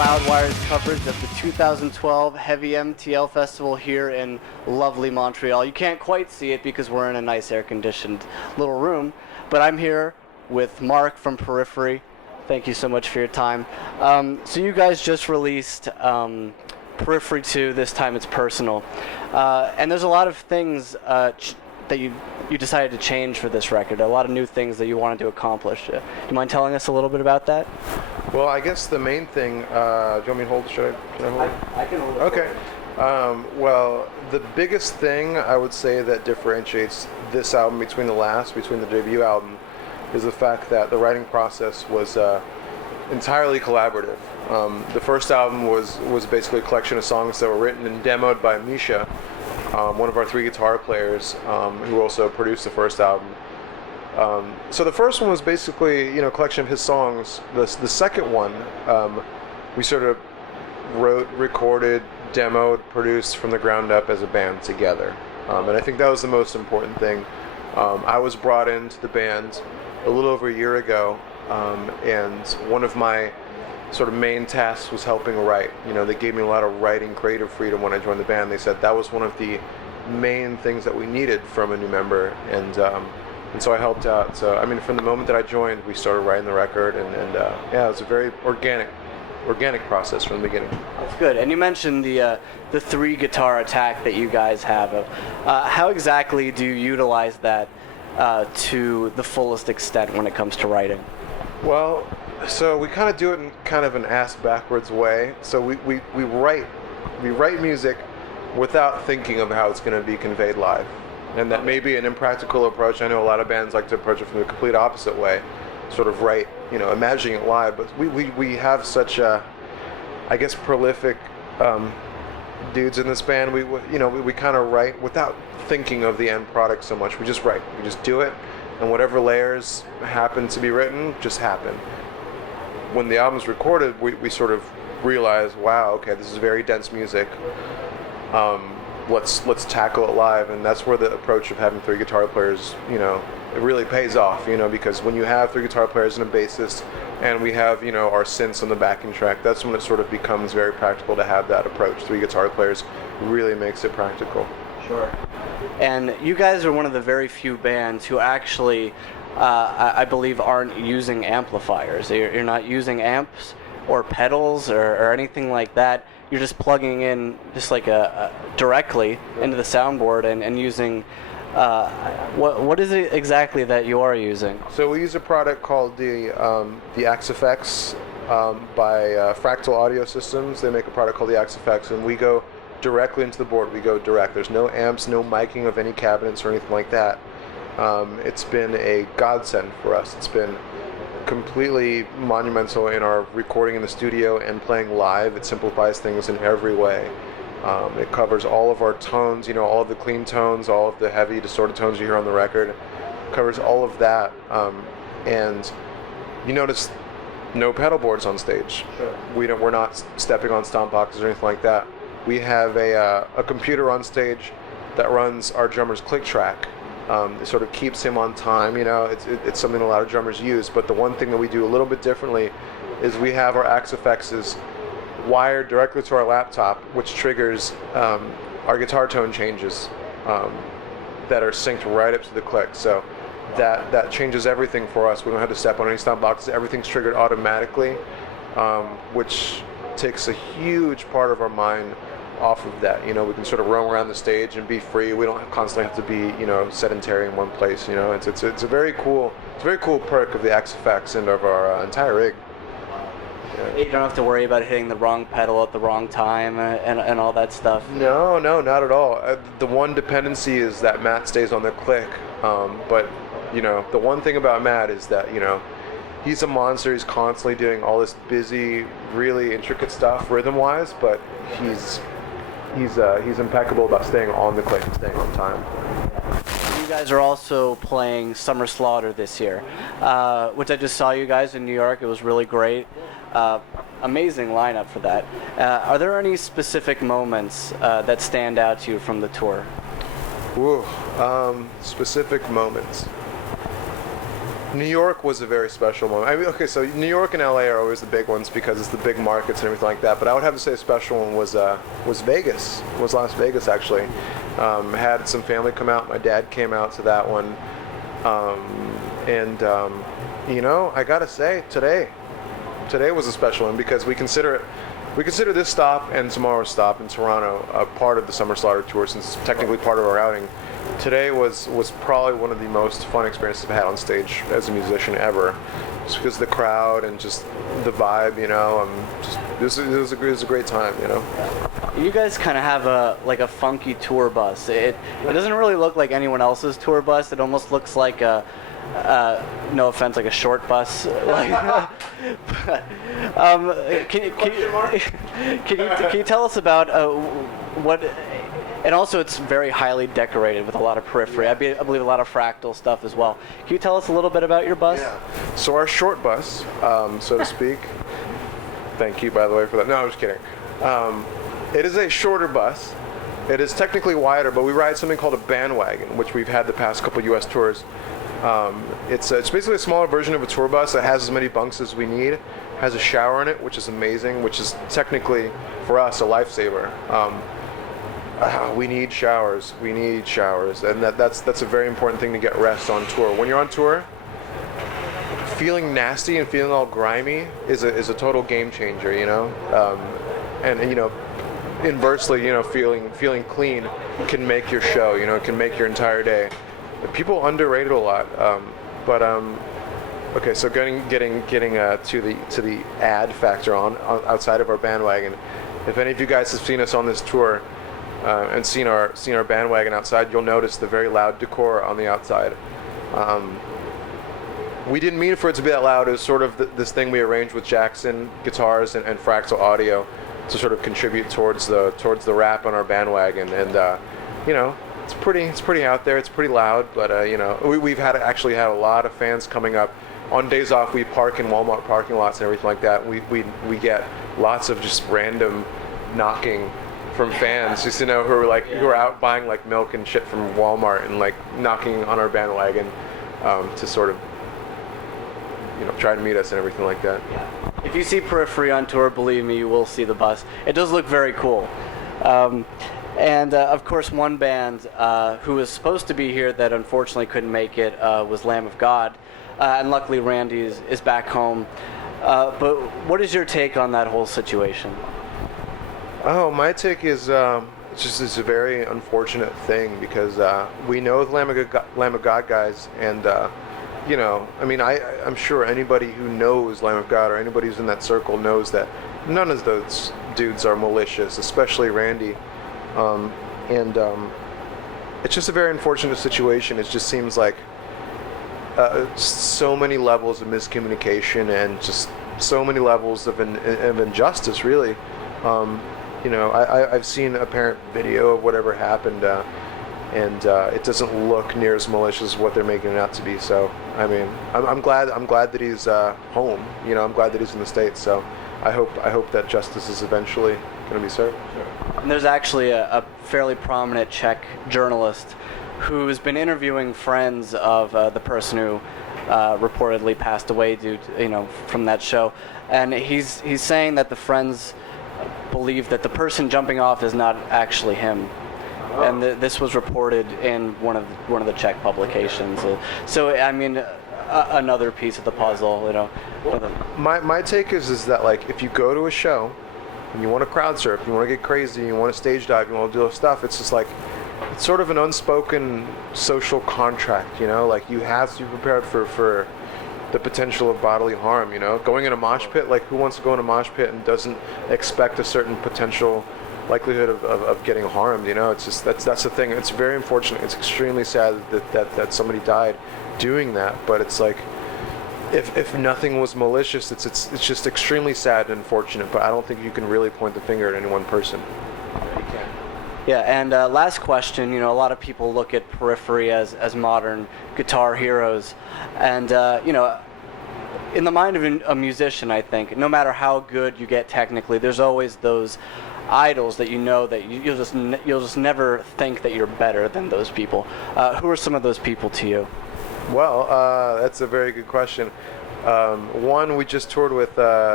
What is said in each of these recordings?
Loudwire's coverage of the 2012 Heavy MTL Festival here in lovely Montreal. You can't quite see it because we're in a nice air-conditioned little room, but I'm here with Mark from Periphery. Thank you so much for your time. So you guys just released Periphery 2, this time it's personal. And there's a lot of things that you decided to change for this record, a lot of new things that you wanted to accomplish. Do you mind telling us a little bit about that? Well, I guess the main thing, do you want me to hold? Should I hold it? I can hold it. Okay. Well, the biggest thing I would say that differentiates this album between the debut album, is the fact that the writing process was entirely collaborative. The first album was basically a collection of songs that were written and demoed by Misha, one of our three guitar players, who also produced the first album. So the first one was basically, a collection of his songs. The second one, we sort of wrote, recorded, demoed, produced from the ground up as a band together. And I think that was the most important thing. I was brought into the band a little over a year ago, and one of my sort of main tasks was helping write. They gave me a lot of writing creative freedom when I joined the band. They said that was one of the main things that we needed from a new member, and so I helped out. So from the moment that I joined, we started writing the record, and it was a very organic process from the beginning. That's good. And you mentioned the three guitar attack that you guys have. How exactly do you utilize that to the fullest extent when it comes to writing? Well, so we kind of do it in kind of an ass-backwards way. So we write music without thinking of how it's going to be conveyed live. And that may be an impractical approach. I know a lot of bands like to approach it from the complete opposite way, sort of write, imagining it live. But we have such prolific dudes in this band. We kind of write without thinking of the end product so much. We just write. We just do it, and whatever layers happen to be written just happen. When the album's recorded, we sort of realize, wow, okay, this is very dense music. Let's tackle it live, and that's where the approach of having three guitar players, it really pays off, because when you have three guitar players and a bassist, and we have, our synths on the backing track, that's when it sort of becomes very practical to have that approach. Three guitar players really makes it practical. Sure. And you guys are one of the very few bands who actually, I believe, aren't using amplifiers. You're not using amps or pedals or anything like that. You're just plugging in just like directly into the soundboard and using, what is it exactly that you are using? So we use a product called the AXFX by Fractal Audio Systems. They make a product called the AXFX, and we go directly into the board. We go direct. There's no amps, no miking of any cabinets or anything like that. It's been a godsend for us. It's been completely monumental in our recording in the studio and playing live. It simplifies things in every way. It covers all of our tones, all of the clean tones, all of the heavy distorted tones you hear on the record. It covers all of that. And you notice no pedal boards on stage. Sure. We're not stepping on stomp boxes or anything like that. We have a computer on stage that runs our drummer's click track. It sort of keeps him on time. It's something a lot of drummers use. But the one thing that we do a little bit differently is we have our AXFXs wired directly to our laptop, which triggers our guitar tone changes that are synced right up to the click. So that changes everything for us. We don't have to step on any stomp boxes. Everything's triggered automatically, which takes a huge part of our mind off of that. We can sort of roam around the stage and be free. We don't constantly have to be, sedentary in one place. It's a very cool perk of the AXFX and of our entire rig. Yeah. You don't have to worry about hitting the wrong pedal at the wrong time and all that stuff. No, not at all. The one dependency is that Matt stays on the click. But the one thing about Matt is that he's a monster. He's constantly doing all this busy, really intricate stuff rhythm-wise, but he's impeccable about staying on the click and staying on time. You guys are also playing Summer Slaughter this year, which I just saw you guys in New York. It was really great. Amazing lineup for that. Are there any specific moments that stand out to you from the tour? Ooh, specific moments. New York was a very special moment. I mean, okay, so New York and LA are always the big ones because it's the big markets and everything like that. But I would have to say a special one was Vegas. Was Las Vegas actually? Had some family come out. My dad came out to that one, and you know, I gotta say today was a special one because we consider this stop and tomorrow's stop in Toronto a part of the Summer Slaughter tour, since it's technically part of our outing. Today was probably one of the most fun experiences I've had on stage as a musician ever, just because of the crowd and just the vibe, you know. It was a great time, you know. You guys kind of have a funky tour bus. It doesn't really look like anyone else's tour bus. It almost looks like no offense, like a short bus. But, can you tell us about what? And also, it's very highly decorated with a lot of periphery. I believe a lot of fractal stuff as well. Can you tell us a little bit about your bus? Yeah. So our short bus, so to speak. Thank you, by the way, for that. No, I'm just kidding. It is a shorter bus. It is technically wider, but we ride something called a bandwagon, which we've had the past couple U.S. tours. It's basically a smaller version of a tour bus that has as many bunks as we need. Has a shower in it, which is amazing, which is technically, for us, a lifesaver. We need showers. And that's a very important thing to get rest on tour. When you're on tour, feeling nasty and feeling all grimy is a total game changer, you know. And you know, inversely, you know, feeling clean can make your show. You know, it can make your entire day. People underrate it a lot. Okay, so getting to the ad factor on outside of our bandwagon. If any of you guys have seen us on this tour and seen our bandwagon outside, you'll notice the very loud decor on the outside. We didn't mean for it to be that loud. It was sort of this thing we arranged with Jackson guitars and Fractal Audio to sort of contribute towards the wrap on our bandwagon. And you know, it's pretty out there. It's pretty loud, but you know, we've actually had a lot of fans coming up. On days off, we park in Walmart parking lots and everything like that. We get lots of just random knocking from fans, just, you know, who are out buying like milk and shit from Walmart and like knocking on our bandwagon to sort of, you know, try to meet us and everything like that. Yeah. If you see Periphery on tour, believe me, you will see the bus. It does look very cool. And of course, one band who was supposed to be here that unfortunately couldn't make it was Lamb of God. And luckily Randy is back home. But what is your take on that whole situation? Oh, my take is it's a very unfortunate thing because we know the Lamb of God guys, and you know, I mean, I'm sure anybody who knows Lamb of God or anybody who's in that circle knows that none of those dudes are malicious, especially Randy. And it's just a very unfortunate situation. It just seems like so many levels of miscommunication and just so many levels of injustice, really. You know, I've seen apparent video of whatever happened, and it doesn't look near as malicious as what they're making it out to be. So, I mean, I'm glad that he's home. You know, I'm glad that he's in the States. So, I hope that justice is eventually going to be served. Sure. And there's actually a fairly prominent Czech journalist who's been interviewing friends of the person who reportedly passed away due to, you know, from that show, and he's saying that the friends believe that the person jumping off is not actually him. Oh. And this was reported in one of the Czech publications. So I mean, another piece of the puzzle, you know. My take is that, like, if you go to a show and you want to crowd surf, you want to get crazy, you want to stage dive, you want to do this stuff, it's just like, it's sort of an unspoken social contract, you know. Like, you have to be prepared for the potential of bodily harm, you know. Going in a mosh pit, like, who wants to go in a mosh pit and doesn't expect a certain potential likelihood of getting harmed, you know? It's just, that's the thing. It's very unfortunate. It's extremely sad that somebody died doing that, but it's like, if nothing was malicious, it's just extremely sad and unfortunate, but I don't think you can really point the finger at any one person. You can. Yeah, and last question, you know, a lot of people look at Periphery as modern guitar heroes, and you know, in the mind of a musician, I think, no matter how good you get technically, there's always those idols that you know that you'll just never think that you're better than those people. Who are some of those people to you? Well, that's a very good question. One, we just toured with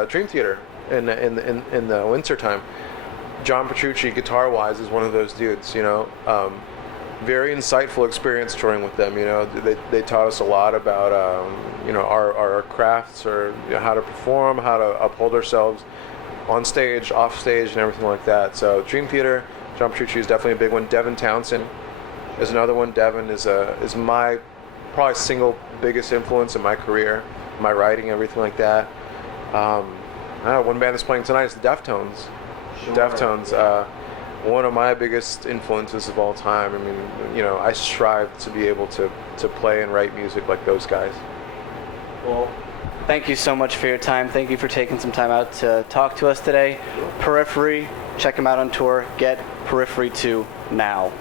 Dream Theater in the winter time. John Petrucci, guitar-wise, is one of those dudes. Very insightful experience touring with them. They taught us a lot about our crafts, or how to perform, how to uphold ourselves on stage, off stage, and everything like that. So Dream Theater, John Petrucci is definitely a big one. Devin Townsend is another one. Devin is my probably single biggest influence in my career, my writing, everything like that. One band that's playing tonight is the Deftones. Sure. Deftones, one of my biggest influences of all time. I mean, I strive to be able to play and write music like those guys. Well, thank you so much for your time. Thank you for taking some time out to talk to us today. Periphery, check them out on tour. Get Periphery 2 now.